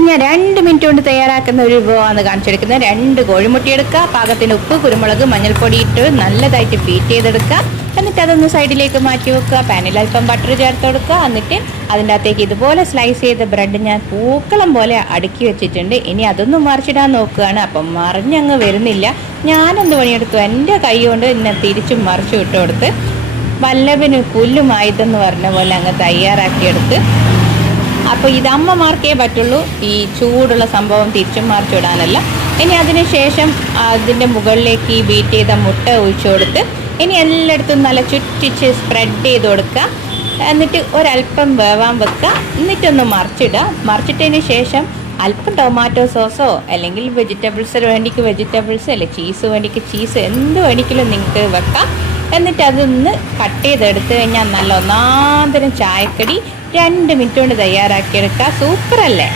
ഞാൻ 2 മിനിറ്റ് കൊണ്ട് തയ്യാറാക്കുന്ന ഒരു വിഭവമാണ് കാണിച്ചെടുക്കുന്നത്. 2 കോഴിമുട്ട എടുക്കുക, പാകത്തിന് ഉപ്പ്, കുരുമുളക്, മഞ്ഞൾപ്പൊടി ഇട്ട് നല്ലതായിട്ട് ബീറ്റ് ചെയ്തെടുക്കുക. എന്നിട്ട് അതൊന്ന് സൈഡിലേക്ക് മാറ്റി വെക്കുക. പാനിൽ അല്പം ബട്ടർ ചേർത്ത് കൊടുക്കുക. എന്നിട്ട് അതിൻ്റെ അകത്തേക്ക് ഇതുപോലെ സ്ലൈസ് ചെയ്ത ബ്രെഡ് ഞാൻ പൂക്കളം പോലെ അടുക്കി വെച്ചിട്ടുണ്ട്. ഇനി അതൊന്നും മറിച്ചിടാൻ നോക്കുകയാണ്. അപ്പം മറിഞ്ഞങ്ങ് വരുന്നില്ല. ഞാനെന്ത് പണിയെടുത്തു, എൻ്റെ കൈ കൊണ്ട് എന്നെ തിരിച്ചും മറിച്ചു ഇട്ട് കൊടുത്ത് വല്ലഭന് പുല്ലുമായതെന്ന് പറഞ്ഞ പോലെ അങ്ങ് തയ്യാറാക്കിയെടുത്ത്. അപ്പോൾ ഇത് അമ്മമാർക്കേ പറ്റുള്ളൂ ഈ ചൂടുള്ള സംഭവം തിരിച്ചും മറിച്ചിടാനല്ല. ഇനി അതിന് ശേഷം അതിൻ്റെ മുകളിലേക്ക് ഈ ബീറ്റ് ചെയ്ത മുട്ട ഒഴിച്ചു കൊടുത്ത് ഇനി എല്ലായിടത്തും നല്ല ചുറ്റിച്ച് സ്പ്രെഡ് ചെയ്ത് കൊടുക്കുക. എന്നിട്ട് ഒരല്പം വേവാൻ വെക്കുക. എന്നിട്ടൊന്ന് മറിച്ചിടുക. മറിച്ചിട്ടതിന് ശേഷം അല്പം ടൊമാറ്റോ സോസോ അല്ലെങ്കിൽ വെജിറ്റബിൾസ് വേണ്ടിക്ക് വെജിറ്റബിൾസ്, അല്ലെങ്കിൽ ചീസ് വേണ്ടിക്ക് ചീസ്, എന്ത് വേണ്ടിക്കലും നിങ്ങൾക്ക് വെക്കാം. എന്നിട്ട് അതൊന്ന് കട്ട് ചെയ്തെടുത്ത് കഴിഞ്ഞാൽ നല്ല ഒന്നാന്തരം ചായക്കടി 2 മിനിറ്റ് കൊണ്ട് തയ്യാറാക്കിയെടുക്കുക. സൂപ്പറല്ലേ?